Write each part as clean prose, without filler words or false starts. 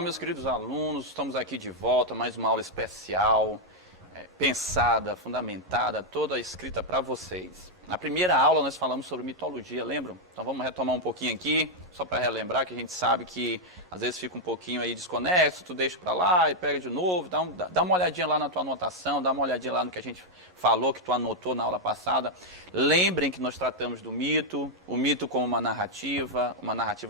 Fala, meus queridos alunos, estamos aqui de volta, mais uma aula especial, pensada, fundamentada, toda escrita para vocês. Na primeira aula nós falamos sobre mitologia, lembram? Então vamos retomar um pouquinho aqui, só para relembrar que a gente sabe que às vezes fica um pouquinho aí desconexo, tu deixa para lá e pega de novo, dá uma olhadinha lá na tua anotação, dá uma olhadinha lá no que a gente falou, que tu anotou na aula passada. Lembrem que nós tratamos do mito, o mito como uma narrativa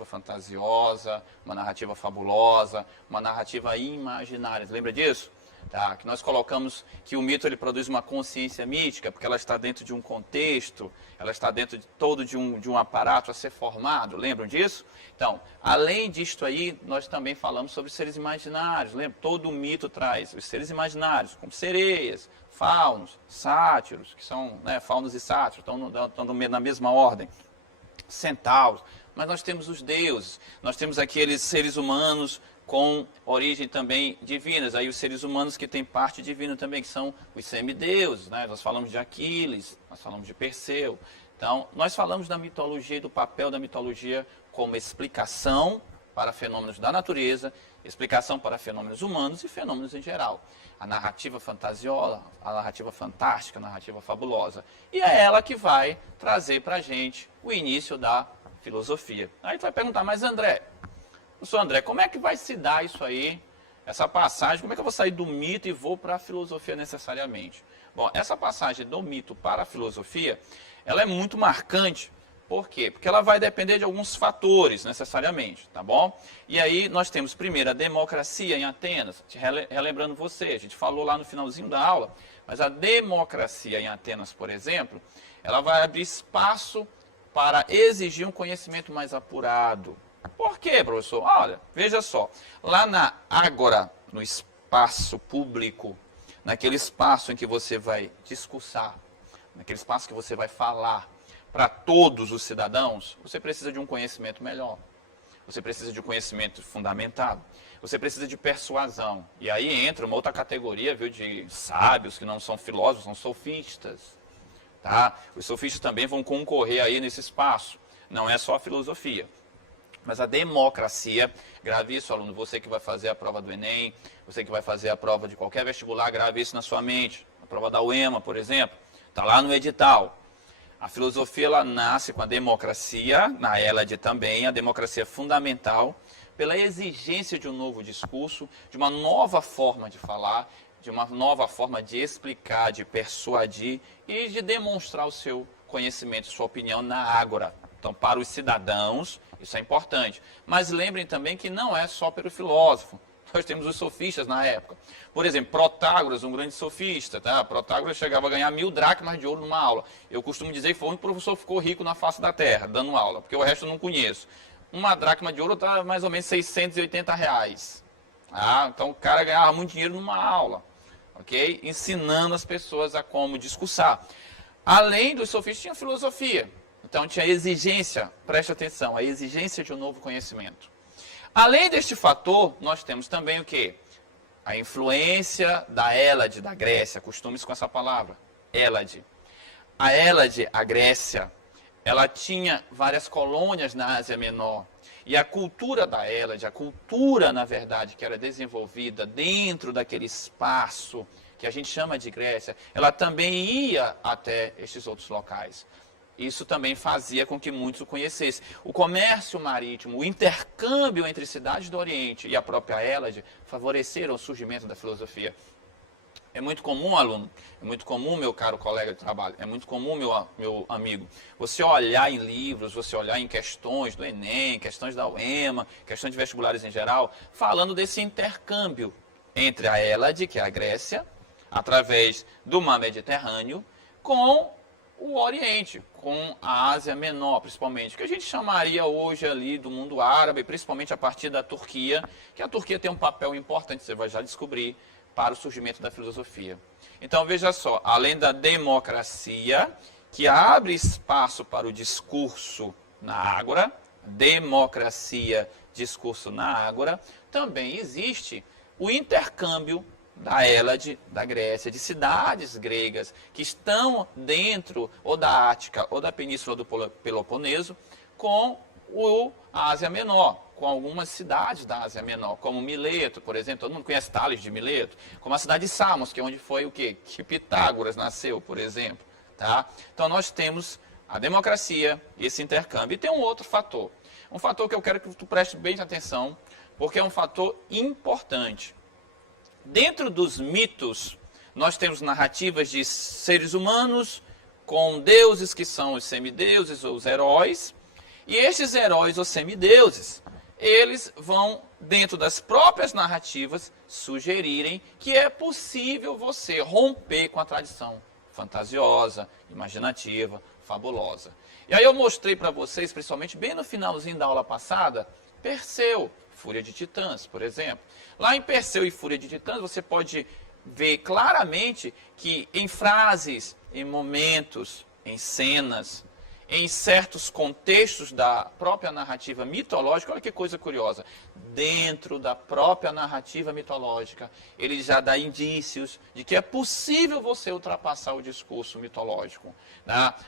fantasiosa, uma narrativa fabulosa, uma narrativa imaginária. Lembra disso? Tá, que nós colocamos que o mito ele produz uma consciência mítica, porque ela está dentro de um contexto, ela está dentro de um aparato a ser formado, lembram disso? Então, além disto aí, nós também falamos sobre seres imaginários, lembra? Todo mito traz os seres imaginários, como sereias, faunos, sátiros, que são faunos e sátiros, estão na mesma ordem, centauros, mas nós temos os deuses, nós temos aqueles seres humanos com origem também divinas, aí os seres humanos que têm parte divina também, que são os semideuses, né? Nós falamos de Aquiles, nós falamos de Perseu. Então, nós falamos da mitologia e do papel da mitologia como explicação para fenômenos da natureza, explicação para fenômenos humanos e fenômenos em geral. A narrativa fantasiosa, a narrativa fantástica, a narrativa fabulosa. E é ela que vai trazer para a gente o início da filosofia. Aí tu vai perguntar, mas André, professor André, como é que vai se dar isso aí, essa passagem, como é que eu vou sair do mito e vou para a filosofia necessariamente? Bom, essa passagem do mito para a filosofia, ela é muito marcante. Por quê? Porque ela vai depender de alguns fatores, necessariamente, tá bom? E aí nós temos primeiro a democracia em Atenas, relembrando você, a gente falou lá no finalzinho da aula, mas a democracia em Atenas, por exemplo, ela vai abrir espaço para exigir um conhecimento mais apurado. Por quê, professor? Olha, veja só, lá na ágora, no espaço público, naquele espaço em que você vai discursar, naquele espaço que você vai falar para todos os cidadãos, você precisa de um conhecimento melhor, você precisa de um conhecimento fundamentado, você precisa de persuasão. E aí entra uma outra categoria, viu, de sábios que não são filósofos, são sofistas. Tá? Os sofistas também vão concorrer aí nesse espaço, não é só a filosofia. Mas a democracia, grave isso, aluno, você que vai fazer a prova do Enem, você que vai fazer a prova de qualquer vestibular, grave isso na sua mente. A prova da UEMA, por exemplo, está lá no edital. A filosofia, ela nasce com a democracia, na Hélade também, a democracia é fundamental, pela exigência de um novo discurso, de uma nova forma de falar, de uma nova forma de explicar, de persuadir e de demonstrar o seu conhecimento, sua opinião na ágora. Então, para os cidadãos, isso é importante. Mas lembrem também que não é só pelo filósofo. Nós temos os sofistas na época. Por exemplo, Protágoras, um grande sofista. Tá? Protágoras chegava a ganhar 1000 dracmas de ouro numa aula. Eu costumo dizer que foi o único professor que ficou rico na face da terra, dando aula, porque o resto eu não conheço. Uma dracma de ouro está mais ou menos R$680. Ah, então o cara ganhava muito dinheiro numa aula. Okay? Ensinando as pessoas a como discursar. Além dos sofistas, tinha filosofia. Então, tinha a exigência, preste atenção, a exigência de um novo conhecimento. Além deste fator, nós temos também o quê? A influência da Hélade, da Grécia, acostume-se com essa palavra, Hélade. A Hélade, a Grécia, ela tinha várias colônias na Ásia Menor. E a cultura da Hélade, a cultura, na verdade, que era desenvolvida dentro daquele espaço que a gente chama de Grécia, ela também ia até estes outros locais. Isso também fazia com que muitos o conhecessem. O comércio marítimo, o intercâmbio entre cidades do Oriente e a própria Hélade favoreceram o surgimento da filosofia. É muito comum, aluno, é muito comum, meu caro colega de trabalho, é muito comum, meu amigo, você olhar em livros, você olhar em questões do Enem, questões da UEMA, questões de vestibulares em geral, falando desse intercâmbio entre a Hélade, que é a Grécia, através do mar Mediterrâneo, com o Oriente, com a Ásia Menor, principalmente, que a gente chamaria hoje ali do mundo árabe, principalmente a partir da Turquia, que a Turquia tem um papel importante, você vai já descobrir, para o surgimento da filosofia. Então, veja só, além da democracia, que abre espaço para o discurso na ágora, democracia, discurso na ágora, também existe o intercâmbio da Hélade, da Grécia, de cidades gregas que estão dentro ou da Ática ou da Península do Peloponeso, com a Ásia Menor, com algumas cidades da Ásia Menor, como Mileto, por exemplo, todo mundo conhece Tales de Mileto, como a cidade de Samos, que é onde foi o quê? Que Pitágoras nasceu, por exemplo. Tá? Então nós temos a democracia e esse intercâmbio. E tem um outro fator, um fator que eu quero que tu preste bem atenção, porque é um fator importante. Dentro dos mitos, nós temos narrativas de seres humanos com deuses que são os semideuses ou os heróis, e estes heróis ou semideuses, eles vão, dentro das próprias narrativas, sugerirem que é possível você romper com a tradição fantasiosa, imaginativa, fabulosa. E aí eu mostrei para vocês, principalmente bem no finalzinho da aula passada, Perseu, Fúria de Titãs, por exemplo. Lá em Perseu e Fúria de Titãs, você pode ver claramente que em frases, em momentos, em cenas, em certos contextos da própria narrativa mitológica, olha que coisa curiosa, dentro da própria narrativa mitológica, ele já dá indícios de que é possível você ultrapassar o discurso mitológico.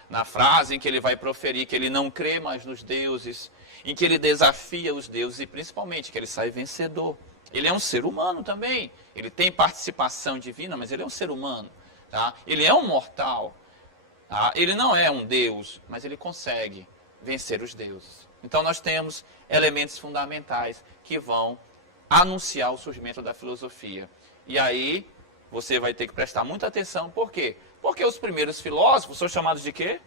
Na frase em que ele vai proferir que ele não crê mais nos deuses, em que ele desafia os deuses e principalmente que ele sai vencedor. Ele é um ser humano também, ele tem participação divina, mas ele é um ser humano. Tá? Ele é um mortal. Ele não é um deus, mas ele consegue vencer os deuses. Então nós temos elementos fundamentais que vão anunciar o surgimento da filosofia. E aí você vai ter que prestar muita atenção. Por quê? Porque os primeiros filósofos são chamados de quê?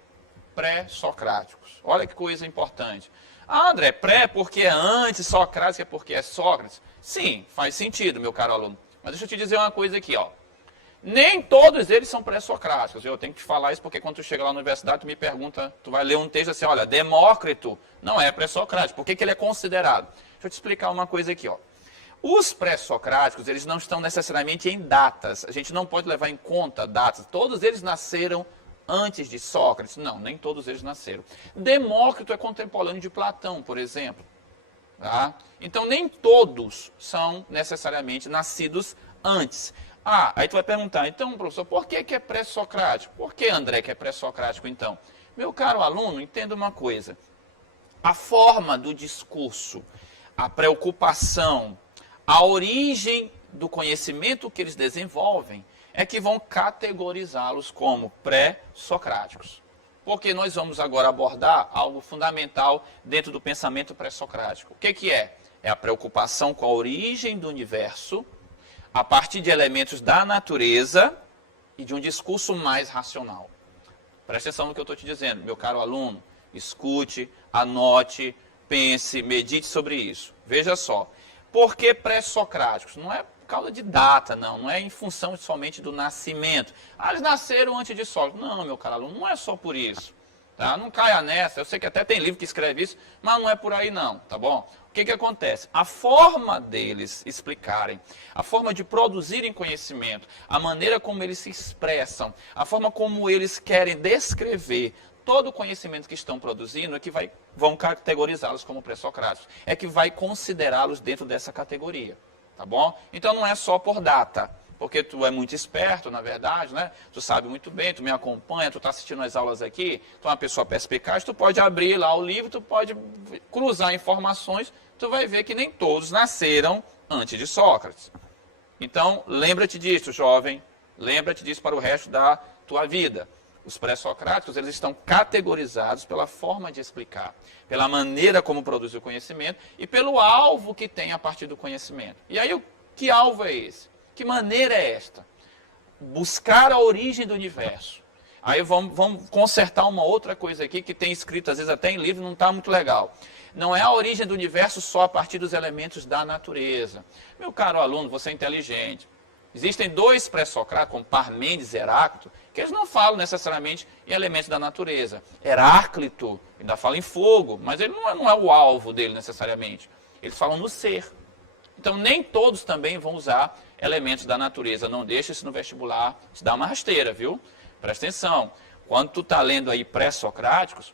Pré-socráticos. Olha que coisa importante. André, pré porque é antes, Socrates é porque é Sócrates. Sim, faz sentido, meu caro aluno. Mas deixa eu te dizer uma coisa aqui, ó. Nem todos eles são pré-socráticos. Eu tenho que te falar isso porque quando tu chega lá na universidade, tu me pergunta, tu vai ler um texto assim, olha, Demócrito não é pré-socrático. Por que ele é considerado? Deixa eu te explicar uma coisa aqui, ó. Os pré-socráticos, eles não estão necessariamente em datas. A gente não pode levar em conta datas. Todos eles nasceram antes de Sócrates? Não, nem todos eles nasceram. Demócrito é contemporâneo de Platão, por exemplo. Tá? Então, nem todos são necessariamente nascidos antes. Aí tu vai perguntar, então, professor, por que é pré-socrático? Por que, André, que é pré-socrático, então? Meu caro aluno, entenda uma coisa. A forma do discurso, a preocupação, a origem do conhecimento que eles desenvolvem é que vão categorizá-los como pré-socráticos. Porque nós vamos agora abordar algo fundamental dentro do pensamento pré-socrático. O que é? É a preocupação com a origem do universo, a partir de elementos da natureza e de um discurso mais racional. Preste atenção no que eu estou te dizendo, meu caro aluno. Escute, anote, pense, medite sobre isso. Veja só, por que pré-socráticos? Não é por causa de data, não é em função somente do nascimento. Eles nasceram antes de Sócrates. Não, meu caro aluno, não é só por isso. Tá? Não caia nessa, eu sei que até tem livro que escreve isso, mas não é por aí não, tá bom? O que acontece? A forma deles explicarem, a forma de produzirem conhecimento, a maneira como eles se expressam, a forma como eles querem descrever todo o conhecimento que estão produzindo é que vão categorizá-los como pré-socráticos, é que vai considerá-los dentro dessa categoria, tá bom? Então não é só por data. Porque tu é muito esperto, na verdade, né? Tu sabe muito bem, tu me acompanha, tu está assistindo as aulas aqui, tu é uma pessoa perspicaz, tu pode abrir lá o livro, tu pode cruzar informações, tu vai ver que nem todos nasceram antes de Sócrates. Então, lembra-te disso, jovem, lembra-te disso para o resto da tua vida. Os pré-socráticos, eles estão categorizados pela forma de explicar, pela maneira como produz o conhecimento e pelo alvo que tem a partir do conhecimento. E aí, que alvo é esse? Que maneira é esta? Buscar a origem do universo. Aí vamos consertar uma outra coisa aqui que tem escrito, às vezes até em livro, não está muito legal. Não é a origem do universo só a partir dos elementos da natureza. Meu caro aluno, você é inteligente. Existem dois pré-socráticos, como Parmênides e Heráclito, que eles não falam necessariamente em elementos da natureza. Heráclito ainda fala em fogo, mas ele não é o alvo dele necessariamente. Eles falam no ser. Então, nem todos também vão usar elementos da natureza. Não deixa isso no vestibular, te dá uma rasteira, viu? Presta atenção. Quando tu está lendo aí pré-socráticos,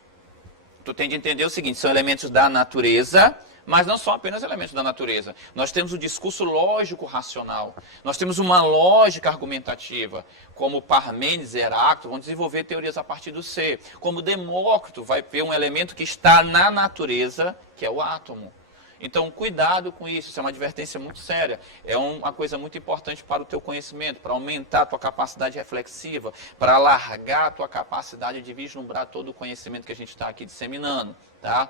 tu tem de entender o seguinte, são elementos da natureza, Mas não são apenas elementos da natureza. Nós temos o discurso lógico-racional. Nós temos uma lógica argumentativa, como Parmênides e Heráclito vão desenvolver teorias a partir do ser. Como Demócrito vai ver um elemento que está na natureza, que é o átomo. Então, cuidado com isso. Isso é uma advertência muito séria. É uma coisa muito importante para o teu conhecimento, para aumentar a tua capacidade reflexiva, para alargar a tua capacidade de vislumbrar todo o conhecimento que a gente está aqui disseminando, tá?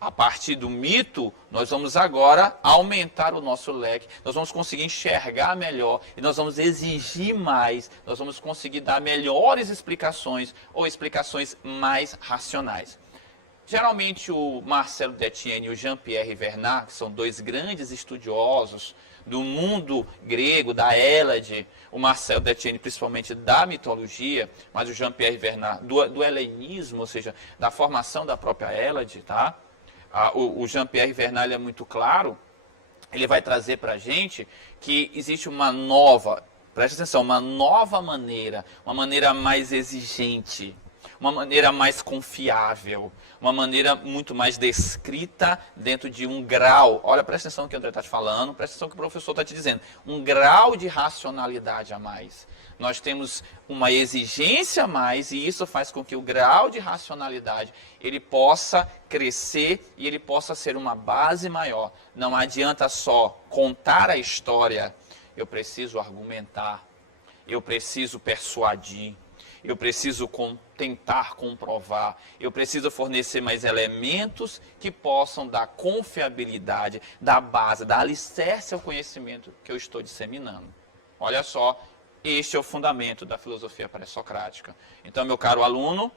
A partir do mito, nós vamos agora aumentar o nosso leque, nós vamos conseguir enxergar melhor e nós vamos exigir mais, nós vamos conseguir dar melhores explicações ou explicações mais racionais. Geralmente o Marcelo Détienne e o Jean-Pierre Vernat, que são dois grandes estudiosos do mundo grego, da Hélade, o Marcelo Détienne principalmente da mitologia, mas o Jean-Pierre Vernat do helenismo, ou seja, da formação da própria Hélade, tá? O Jean-Pierre Vernat é muito claro, ele vai trazer para a gente que existe uma nova, preste atenção, uma nova maneira, uma maneira mais exigente, uma maneira mais confiável, uma maneira muito mais descrita dentro de um grau. Olha, presta atenção no que o André está te falando, presta atenção no que o professor está te dizendo. Um grau de racionalidade a mais. Nós temos uma exigência a mais e isso faz com que o grau de racionalidade ele possa crescer e ele possa ser uma base maior. Não adianta só contar a história, eu preciso argumentar, eu preciso persuadir, eu preciso tentar comprovar, eu preciso fornecer mais elementos que possam dar confiabilidade, dar base, dar alicerce ao conhecimento que eu estou disseminando. Olha só, este é o fundamento da filosofia pré-socrática. Então, meu caro aluno,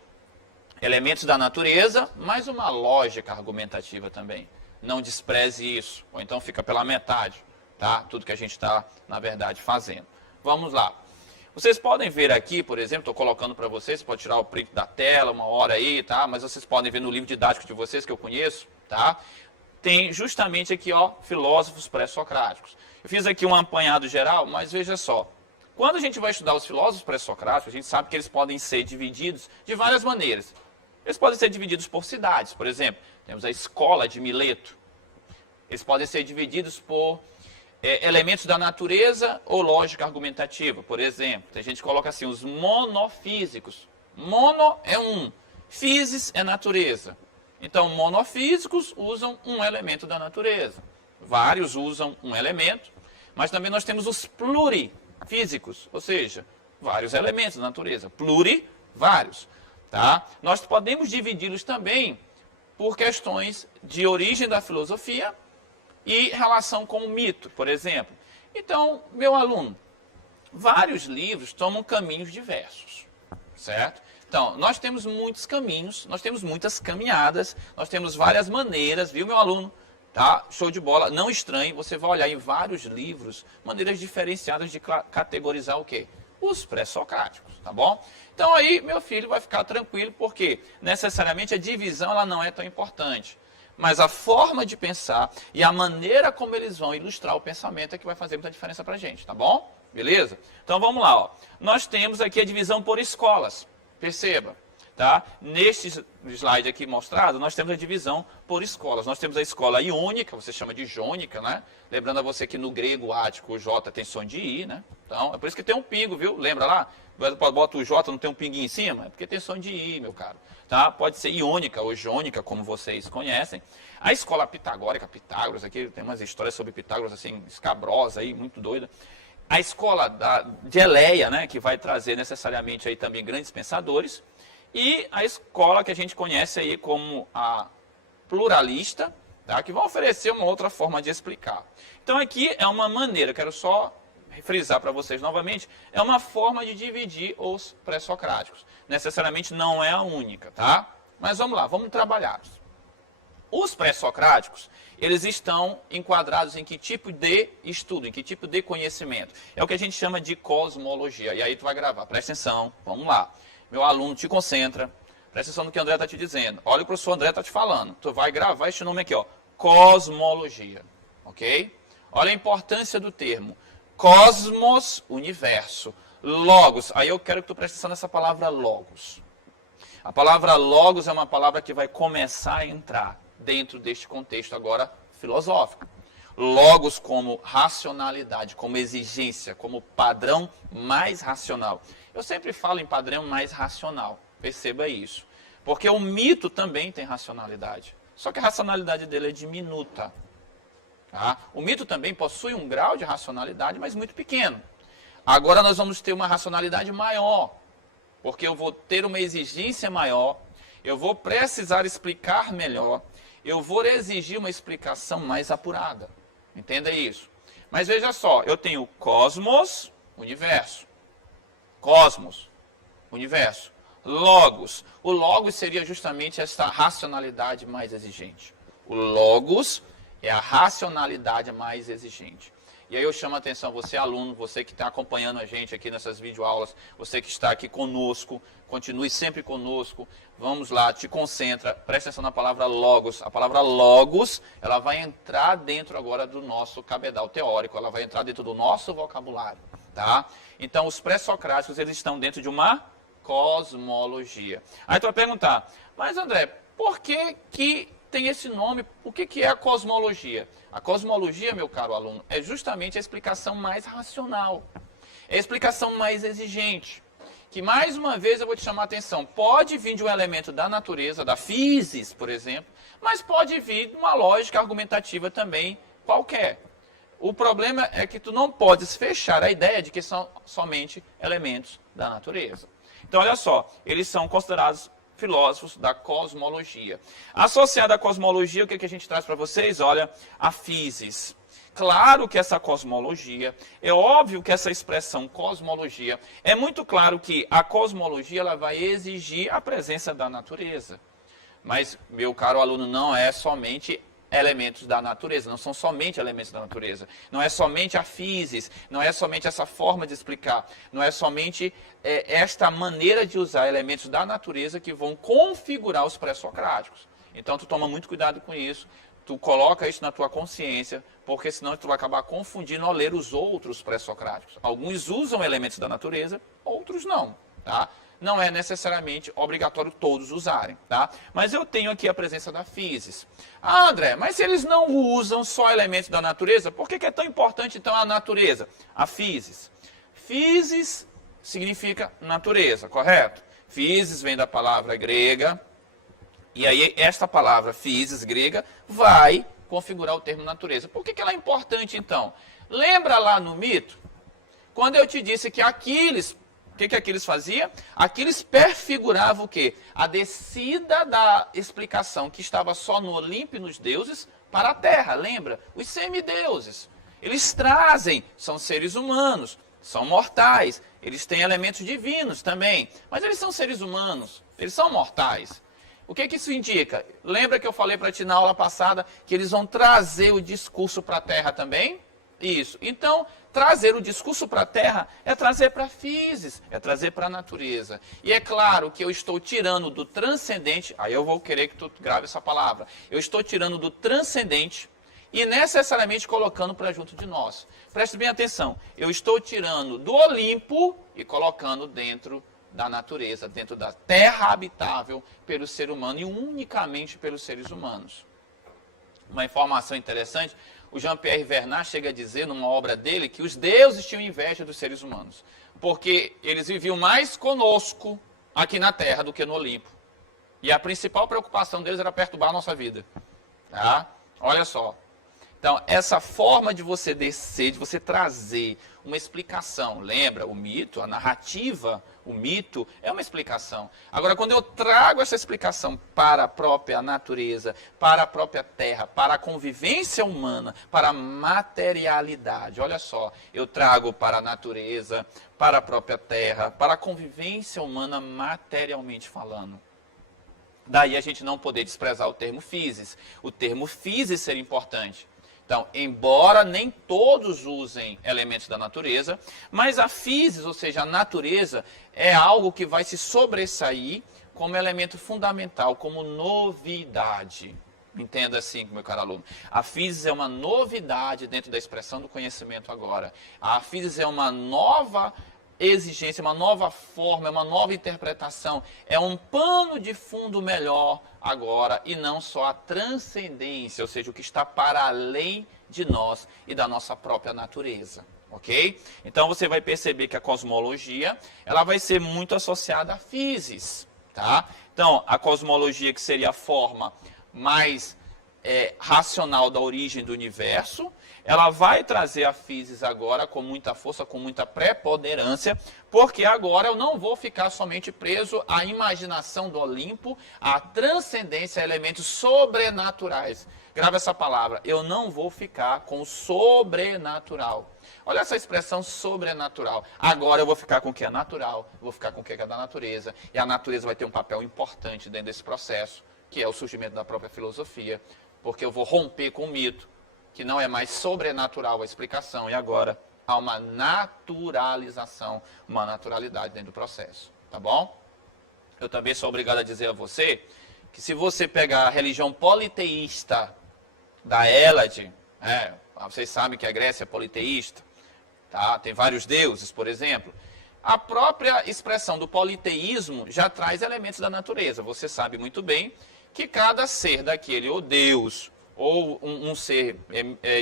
elementos da natureza, mas uma lógica argumentativa também. Não despreze isso, ou então fica pela metade, tá? Tudo que a gente está, na verdade, fazendo. Vamos lá. Vocês podem ver aqui, por exemplo, estou colocando para vocês, pode tirar o print da tela, uma hora aí, tá? Mas vocês podem ver no livro didático de vocês, que eu conheço, tá? Tem justamente aqui, ó, filósofos pré-socráticos. Eu fiz aqui um apanhado geral, mas veja só. Quando a gente vai estudar os filósofos pré-socráticos, a gente sabe que eles podem ser divididos de várias maneiras. Eles podem ser divididos por cidades, por exemplo, temos a escola de Mileto. Eles podem ser divididos por elementos da natureza ou lógica argumentativa, por exemplo. A gente coloca assim, os monofísicos. Mono é um, physis é natureza. Então, monofísicos usam um elemento da natureza. Vários usam um elemento, mas também nós temos os plurifísicos, ou seja, vários elementos da natureza. Pluri, vários. Tá? Nós podemos dividi-los também por questões de origem da filosofia e relação com o mito, por exemplo. Então, meu aluno, vários livros tomam caminhos diversos, certo? Então, nós temos muitos caminhos, nós temos muitas caminhadas, nós temos várias maneiras, viu, meu aluno? Tá? Show de bola. Não estranhe, você vai olhar em vários livros, maneiras diferenciadas de categorizar o quê? Os pré-socráticos, tá bom? Então aí, meu filho vai ficar tranquilo, porque necessariamente a divisão ela não é tão importante. Mas a forma de pensar e a maneira como eles vão ilustrar o pensamento é que vai fazer muita diferença pra gente, tá bom? Beleza? Então vamos lá, ó. Nós temos aqui a divisão por escolas. Perceba, tá? Neste slide aqui mostrado, nós temos a divisão por escolas. Nós temos a escola iônica, você chama de jônica, né? Lembrando a você que no grego ático o J tem som de I, né? Então, é por isso que tem um pingo, viu? Lembra lá? Bota o J, não tem um pinguinho em cima? É porque tem som de I, meu caro. Tá? Pode ser iônica ou jônica, como vocês conhecem. A escola pitagórica, Pitágoras, aqui tem umas histórias sobre Pitágoras assim, escabrosa aí, muito doida. A escola de Eleia, né, que vai trazer necessariamente aí também grandes pensadores. E a escola que a gente conhece aí como a pluralista, tá, que vai oferecer uma outra forma de explicar. Então aqui é uma maneira, quero só frisar para vocês novamente, é uma forma de dividir os pré-socráticos. Necessariamente não é a única, tá? Mas vamos lá, vamos trabalhar. Os pré-socráticos, eles estão enquadrados em que tipo de estudo, em que tipo de conhecimento? É o que a gente chama de cosmologia. E aí tu vai gravar, presta atenção, vamos lá. Meu aluno, te concentra, presta atenção no que o André está te dizendo. Olha o que o professor André está te falando. Tu vai gravar este nome aqui, ó, cosmologia, ok? Olha a importância do termo. Cosmos, universo. Logos, aí eu quero que tu preste atenção nessa palavra logos. A palavra logos é uma palavra que vai começar a entrar dentro deste contexto agora filosófica. Logos como racionalidade, como exigência, como padrão mais racional. Eu sempre falo em padrão mais racional, perceba isso. Porque o mito também tem racionalidade, só que a racionalidade dele é diminuta. Tá? O mito também possui um grau de racionalidade, mas muito pequeno. Agora nós vamos ter uma racionalidade maior, porque eu vou ter uma exigência maior, eu vou precisar explicar melhor, eu vou exigir uma explicação mais apurada. Entenda isso. Mas veja só, eu tenho cosmos, universo. Cosmos, universo. Logos. O logos seria justamente essa racionalidade mais exigente. O logos é a racionalidade mais exigente. E aí eu chamo a atenção, você aluno, você que está acompanhando a gente aqui nessas videoaulas, você que está aqui conosco, continue sempre conosco, vamos lá, te concentra, presta atenção na palavra logos. A palavra logos, ela vai entrar dentro agora do nosso cabedal teórico, ela vai entrar dentro do nosso vocabulário, tá? Então, os pré-socráticos, eles estão dentro de uma cosmologia. Aí tu vai perguntar, mas André, por que tem esse nome? O que é a cosmologia? A cosmologia, meu caro aluno, é justamente a explicação mais racional. É a explicação mais exigente. Que, mais uma vez, eu vou te chamar a atenção. Pode vir de um elemento da natureza, da physis, por exemplo, mas pode vir de uma lógica argumentativa também qualquer. O problema é que tu não podes fechar a ideia de que são somente elementos da natureza. Então, olha só, eles são considerados filósofos da cosmologia. Associado à cosmologia, o que a gente traz para vocês? Olha, a physis. Claro que essa cosmologia, é óbvio que essa expressão cosmologia, é muito claro que a cosmologia ela vai exigir a presença da natureza. Mas, meu caro aluno, não é somente elementos da natureza, não são somente elementos da natureza, não é somente a physis, não é somente essa forma de explicar, não é somente esta maneira de usar elementos da natureza que vão configurar os pré-socráticos. Então, tu toma muito cuidado com isso, tu coloca isso na tua consciência, porque senão tu vai acabar confundindo ao ler os outros pré-socráticos. Alguns usam elementos da natureza, outros não, tá? Não é necessariamente obrigatório todos usarem, tá? Mas eu tenho aqui a presença da physis. Ah, André, mas se eles não usam só elementos da natureza, por que é tão importante então a natureza? A physis. Physis significa natureza, correto? Physis vem da palavra grega, e aí esta palavra physis grega vai configurar o termo natureza. Por que ela é importante então? Lembra lá no mito? Quando eu te disse que Aquiles, o que Aquiles fazia? Aquiles perfigurava o quê? A descida da explicação que estava só no Olimpo e nos deuses para a terra, lembra? Os semideuses. Eles trazem, são seres humanos, são mortais, eles têm elementos divinos também, mas eles são seres humanos, eles são mortais. O que isso indica? Lembra que eu falei para ti na aula passada que eles vão trazer o discurso para a terra também? Isso. Então, trazer o discurso para a Terra é trazer para a physis, é trazer para a natureza. E é claro que eu estou tirando do transcendente, aí eu vou querer que tu grave essa palavra, eu estou tirando do transcendente e necessariamente colocando para junto de nós. Preste bem atenção, eu estou tirando do Olimpo e colocando dentro da natureza, dentro da terra habitável pelo ser humano e unicamente pelos seres humanos. Uma informação interessante, o Jean-Pierre Vernat chega a dizer numa obra dele que os deuses tinham inveja dos seres humanos, porque eles viviam mais conosco aqui na Terra do que no Olimpo. E a principal preocupação deles era perturbar a nossa vida. Tá? Olha só. Então, essa forma de você descer, de você trazer uma explicação, lembra? O mito, a narrativa, o mito é uma explicação. Agora, quando eu trago essa explicação para a própria natureza, para a própria terra, para a convivência humana, para a materialidade, olha só, eu trago para a natureza, para a própria terra, para a convivência humana materialmente falando. Daí a gente não poder desprezar o termo physis. O termo physis seria importante. Então, embora nem todos usem elementos da natureza, mas a physis, ou seja, a natureza, é algo que vai se sobressair como elemento fundamental, como novidade. Entenda assim, meu caro aluno. A physis é uma novidade dentro da expressão do conhecimento agora. A physis é uma nova exigência, uma nova forma, uma nova interpretação. É um pano de fundo melhor agora e não só a transcendência, ou seja, o que está para além de nós e da nossa própria natureza. Ok? Então você vai perceber que a cosmologia ela vai ser muito associada à physis. Tá? Então, a cosmologia que seria a forma mais racional da origem do universo, ela vai trazer a physis agora com muita força, com muita preponderância, porque agora eu não vou ficar somente preso à imaginação do Olimpo, à transcendência, a elementos sobrenaturais. Grava essa palavra, eu não vou ficar com o sobrenatural. Olha essa expressão sobrenatural. Agora eu vou ficar com o que é natural, vou ficar com o que é da natureza, e a natureza vai ter um papel importante dentro desse processo, que é o surgimento da própria filosofia, porque eu vou romper com o mito, que não é mais sobrenatural a explicação, e agora há uma naturalização, uma naturalidade dentro do processo, tá bom? Eu também sou obrigado a dizer a você que se você pegar a religião politeísta da Hélade, vocês sabem que a Grécia é politeísta, tá? Tem vários deuses, por exemplo. A própria expressão do politeísmo já traz elementos da natureza. Você sabe muito bem que cada ser daquele, ou Deus, ou um ser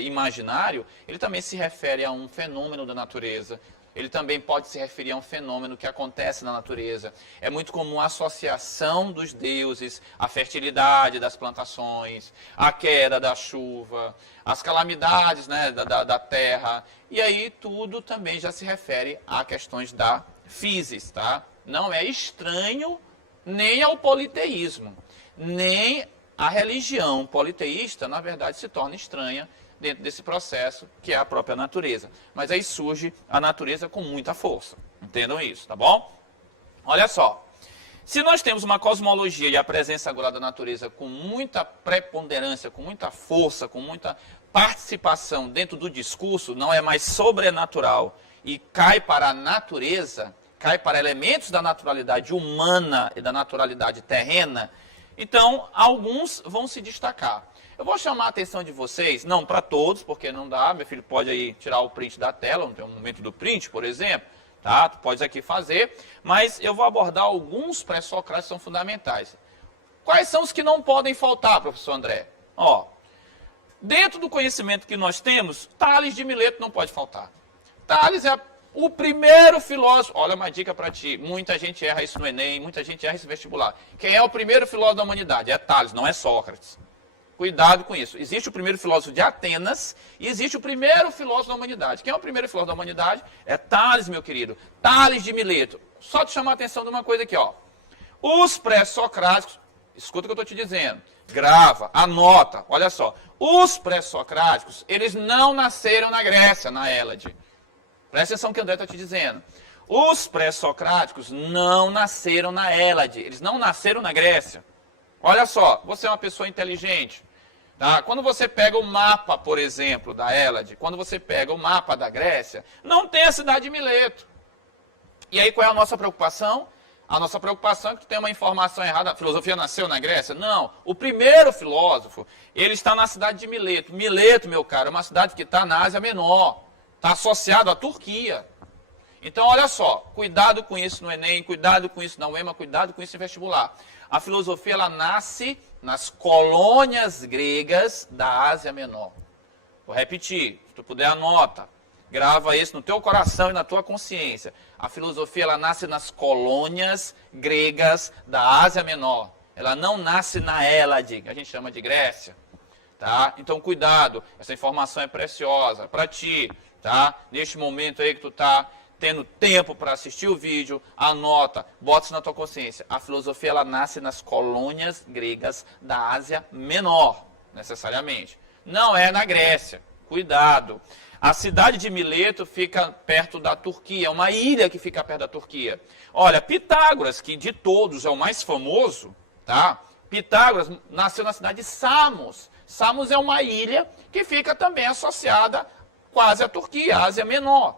imaginário, ele também se refere a um fenômeno da natureza. Ele também pode se referir a um fenômeno que acontece na natureza. É muito comum a associação dos deuses, a fertilidade das plantações, a queda da chuva, as calamidades, né, da terra. E aí tudo também já se refere a questões da physis, tá? Não é estranho nem ao politeísmo, nem a religião politeísta, na verdade, se torna estranha dentro desse processo, que é a própria natureza. Mas aí surge a natureza com muita força. Entendam isso, tá bom? Olha só. Se nós temos uma cosmologia e a presença agora da natureza com muita preponderância, com muita força, com muita participação dentro do discurso, não é mais sobrenatural e cai para a natureza, cai para elementos da naturalidade humana e da naturalidade terrena, então alguns vão se destacar. Eu vou chamar a atenção de vocês, não para todos, porque não dá, meu filho pode aí tirar o print da tela, não tem um momento do print, por exemplo, tá? Tu pode aqui fazer, mas eu vou abordar alguns pré-socráticos que são fundamentais. Quais são os que não podem faltar, professor André? Ó, dentro do conhecimento que nós temos, Tales de Mileto não pode faltar. Tales é o primeiro filósofo, olha uma dica para ti, muita gente erra isso no Enem, muita gente erra isso no vestibular. Quem é o primeiro filósofo da humanidade? É Tales, não é Sócrates. Cuidado com isso. Existe o primeiro filósofo de Atenas e existe o primeiro filósofo da humanidade. Quem é o primeiro filósofo da humanidade? É Tales, meu querido. Tales de Mileto. Só te chamar a atenção de uma coisa aqui, ó. Os pré-socráticos, escuta o que eu estou te dizendo. Grava, anota, olha só. Os pré-socráticos, eles não nasceram na Grécia, na Hélade. Presta atenção no que o André está te dizendo. Os pré-socráticos não nasceram na Hélade. Eles não nasceram na Grécia. Olha só, você é uma pessoa inteligente. Tá? Quando você pega o mapa, por exemplo, da Hélade, quando você pega o mapa da Grécia, não tem a cidade de Mileto. E aí qual é a nossa preocupação? A nossa preocupação é que tu tem uma informação errada. A filosofia nasceu na Grécia? Não. O primeiro filósofo, ele está na cidade de Mileto. Mileto, meu caro, é uma cidade que está na Ásia Menor. Está associado à Turquia. Então, olha só, cuidado com isso no Enem, cuidado com isso na UEMA, cuidado com isso em vestibular. A filosofia, ela nasce nas colônias gregas da Ásia Menor. Vou repetir, se tu puder anota, grava isso no teu coração e na tua consciência. A filosofia, ela nasce nas colônias gregas da Ásia Menor. Ela não nasce na Hélade, que a gente chama de Grécia. Tá? Então, cuidado, essa informação é preciosa para ti. Tá? Neste momento aí que tu está tendo tempo para assistir o vídeo, anota, bota isso na tua consciência. A filosofia, ela nasce nas colônias gregas da Ásia Menor, necessariamente. Não é na Grécia. Cuidado. A cidade de Mileto fica perto da Turquia, é uma ilha que fica perto da Turquia. Olha, Pitágoras, que de todos é o mais famoso, tá? Pitágoras nasceu na cidade de Samos. Samos é uma ilha que fica também associada quase à Turquia, à Ásia Menor.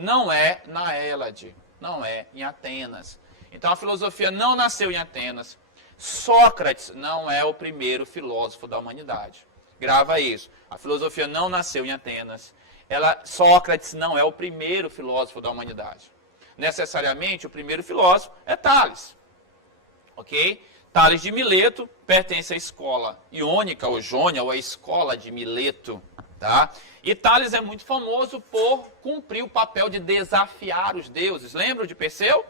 Não é na Hélade, não é em Atenas. Então a filosofia não nasceu em Atenas. Sócrates não é o primeiro filósofo da humanidade. Grava isso. A filosofia não nasceu em Atenas. Sócrates não é o primeiro filósofo da humanidade. necessariamente o primeiro filósofo é Tales. Ok? Tales de Mileto pertence à escola iônica, ou jônia, ou à escola de Mileto. Tá? E Tales é muito famoso por cumprir o papel de desafiar os deuses. Lembram de Perseu?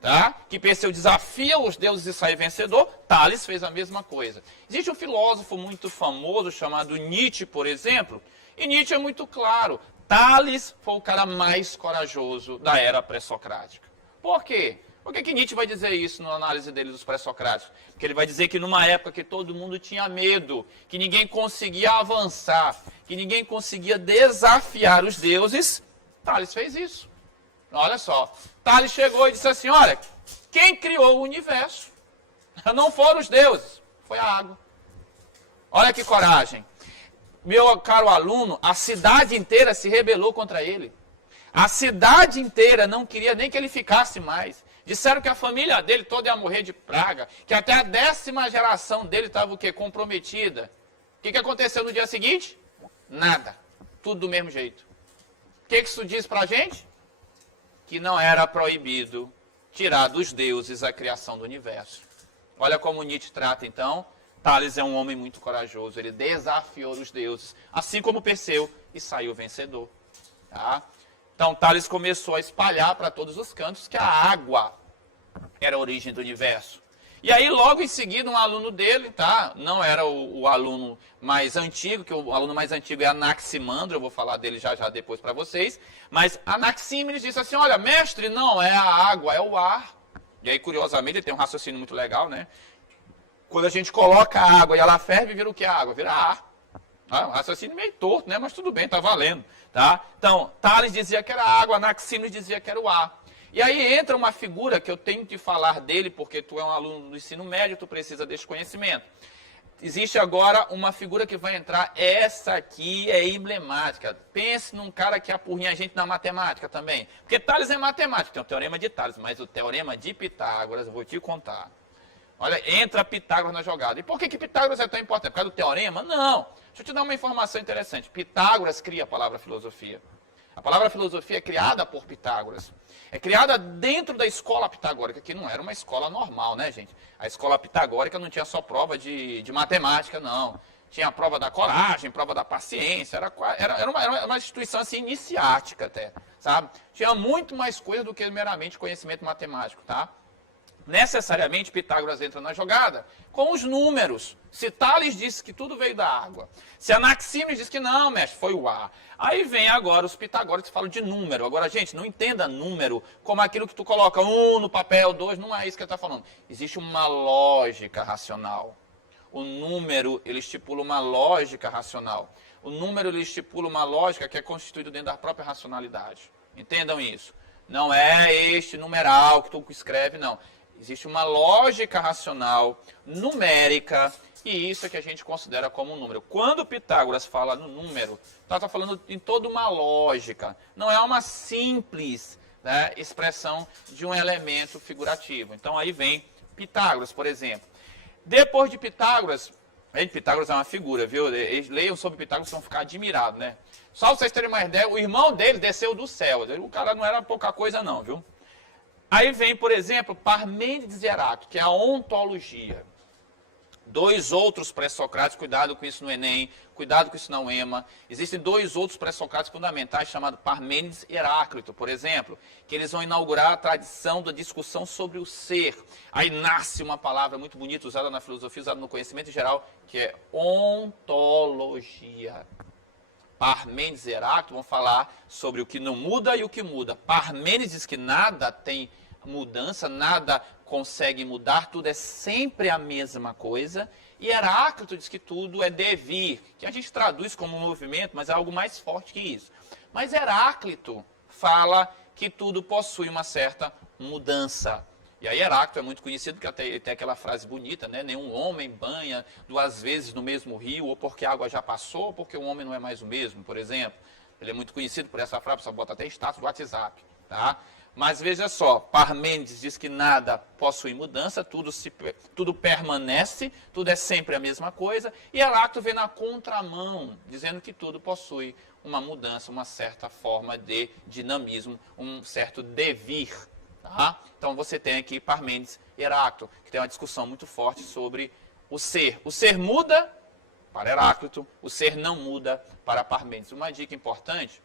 Tá? Que Perseu desafia os deuses e sai vencedor. Tales fez a mesma coisa. Existe um filósofo muito famoso chamado Nietzsche, por exemplo. E Nietzsche é muito claro. Tales foi o cara mais corajoso da era pré-socrática. Por quê? Por que Nietzsche vai dizer isso na análise dele dos pré-socráticos? Porque ele vai dizer que numa época que todo mundo tinha medo, que ninguém conseguia avançar, que ninguém conseguia desafiar os deuses, Tales fez isso. Olha só, Tales chegou e disse assim, olha, quem criou o universo não foram os deuses, foi a água. Olha que coragem. Meu caro aluno, a cidade inteira se rebelou contra ele. A cidade inteira não queria nem que ele ficasse mais. Disseram que a família dele toda ia morrer de praga, que até a 10ª geração dele estava o quê? Comprometida. O que aconteceu no dia seguinte? Nada. Tudo do mesmo jeito. O que isso diz pra gente? Que não era proibido tirar dos deuses a criação do universo. Olha como Nietzsche trata, então. Tales é um homem muito corajoso. Ele desafiou os deuses, assim como Perseu, e saiu vencedor. Tá? Então, Tales começou a espalhar para todos os cantos que a água era a origem do universo. E aí, logo em seguida, um aluno dele, tá? Não era o aluno mais antigo, que o aluno mais antigo é Anaximandro, eu vou falar dele já depois para vocês. Mas Anaxímenes disse assim, olha, mestre, não é a água, é o ar. E aí, curiosamente, ele tem um raciocínio muito legal, né? Quando a gente coloca a água e ela ferve, vira o que a água? Vira ar. Um raciocínio meio torto, né? Mas tudo bem, tá valendo. Tá? Então, Tales dizia que era água, Anaxímenes dizia que era o ar. E aí entra uma figura que eu tenho que falar dele, porque tu é um aluno do ensino médio, tu precisa desse conhecimento. Existe agora uma figura que vai entrar, essa aqui é emblemática. Pense num cara que apurrinha a gente na matemática também. Porque Tales é matemática, tem o teorema de Tales, mas o teorema de Pitágoras, eu vou te contar. Olha, entra Pitágoras na jogada. E por que Pitágoras é tão importante? Por causa do teorema? Não. Deixa eu te dar uma informação interessante. Pitágoras cria a palavra filosofia. A palavra filosofia é criada por Pitágoras. É criada dentro da escola pitagórica, que não era uma escola normal, né, gente? A escola pitagórica não tinha só prova de matemática, não. Tinha a prova da coragem, prova da paciência. Era uma instituição assim, iniciática até, sabe? Tinha muito mais coisa do que meramente conhecimento matemático, tá? Necessariamente Pitágoras entra na jogada com os números. Se Tales disse que tudo veio da água, se Anaxímenes diz que não, mestre, foi o ar. Aí vem agora os pitagóricos que falam de número. Agora, gente, não entenda número como aquilo que tu coloca 1 no papel, 2, não é isso que ele está falando. Existe uma lógica racional. O número, ele estipula uma lógica racional. O número, ele estipula uma lógica que é constituída dentro da própria racionalidade. Entendam isso. Não é este numeral que tu escreve, não. Existe uma lógica racional, numérica, e isso é que a gente considera como um número. Quando Pitágoras fala no número, está falando em toda uma lógica. Não é uma simples, né, expressão de um elemento figurativo. Então aí vem Pitágoras, por exemplo. Depois de Pitágoras, Pitágoras é uma figura, viu? Leiam sobre Pitágoras, vão ficar admirados, né? Só para vocês terem uma ideia, o irmão dele desceu do céu. O cara não era pouca coisa não, viu? Aí vem, por exemplo, Parmênides e Heráclito, que é a ontologia. 2 outros pré-socráticos, cuidado com isso no Enem, cuidado com isso na UEMA. Existem 2 outros pré-socráticos fundamentais, chamados Parmênides e Heráclito, por exemplo, que eles vão inaugurar a tradição da discussão sobre o ser. Aí nasce uma palavra muito bonita, usada na filosofia, usada no conhecimento em geral, que é ontologia. Parmênides e Heráclito vão falar sobre o que não muda e o que muda. Parmênides diz que nada tem mudança, nada consegue mudar, tudo é sempre a mesma coisa. E Heráclito diz que tudo é devir, que a gente traduz como movimento, mas é algo mais forte que isso. Mas Heráclito fala que tudo possui uma certa mudança. E aí Heráclito é muito conhecido, porque até tem aquela frase bonita, né? Nenhum homem banha 2 vezes no mesmo rio, ou porque a água já passou, ou porque o homem não é mais o mesmo, por exemplo. Ele é muito conhecido por essa frase, só bota até status do WhatsApp, tá? Mas veja só, Parmênides diz que nada possui mudança, tudo permanece, tudo é sempre a mesma coisa. E Heráclito vem na contramão, dizendo que tudo possui uma mudança, uma certa forma de dinamismo, um certo devir. Tá? Então você tem aqui Parmênides e Heráclito, que tem uma discussão muito forte sobre o ser. O ser muda para Heráclito, o ser não muda para Parmênides. Uma dica importante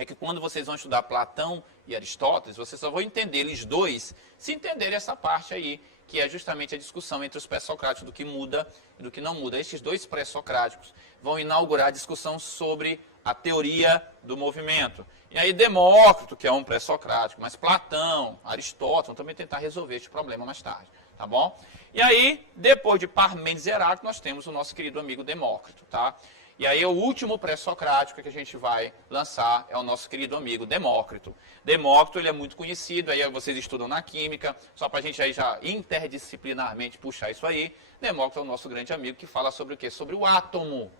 é que quando vocês vão estudar Platão e Aristóteles, vocês só vão entender eles dois se entenderem essa parte aí, que é justamente a discussão entre os pré-socráticos do que muda e do que não muda. Estes dois pré-socráticos vão inaugurar a discussão sobre a teoria do movimento. E aí Demócrito, que é um pré-socrático, mas Platão, Aristóteles vão também tentar resolver este problema mais tarde, tá bom? E aí, depois de Parmênides e Heráclito, nós temos o nosso querido amigo Demócrito, tá? E aí o último pré-socrático que a gente vai lançar é o nosso querido amigo Demócrito. Demócrito, ele é muito conhecido, aí vocês estudam na química, só para a gente aí já interdisciplinarmente puxar isso aí. Demócrito é o nosso grande amigo que fala sobre o quê? Sobre o átomo.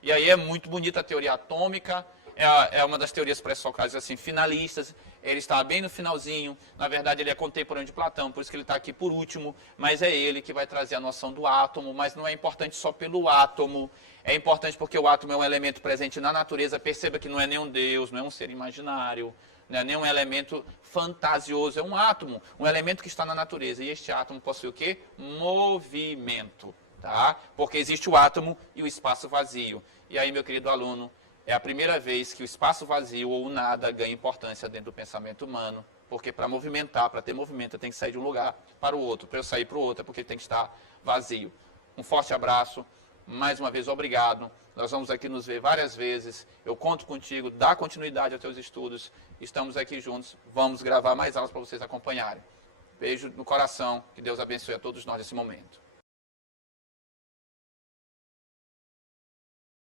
E aí é muito bonita a teoria atômica, é uma das teorias pré-socráticas assim, finalistas. Ele está bem no finalzinho, na verdade ele é contemporâneo de Platão, por isso que ele está aqui por último, mas é ele que vai trazer a noção do átomo, mas não é importante só pelo átomo, é importante porque o átomo é um elemento presente na natureza, perceba que não é nenhum deus, não é um ser imaginário, não é nenhum elemento fantasioso, é um átomo, um elemento que está na natureza, e este átomo possui o quê? Movimento, tá? Porque existe o átomo e o espaço vazio, e aí meu querido aluno, é a primeira vez que o espaço vazio ou o nada ganha importância dentro do pensamento humano, porque para movimentar, para ter movimento, eu tenho que sair de um lugar para o outro. Para eu sair para o outro é porque tem que estar vazio. Um forte abraço, mais uma vez obrigado. Nós vamos aqui nos ver várias vezes. Eu conto contigo, dá continuidade aos teus estudos. Estamos aqui juntos, vamos gravar mais aulas para vocês acompanharem. Beijo no coração, que Deus abençoe a todos nós nesse momento.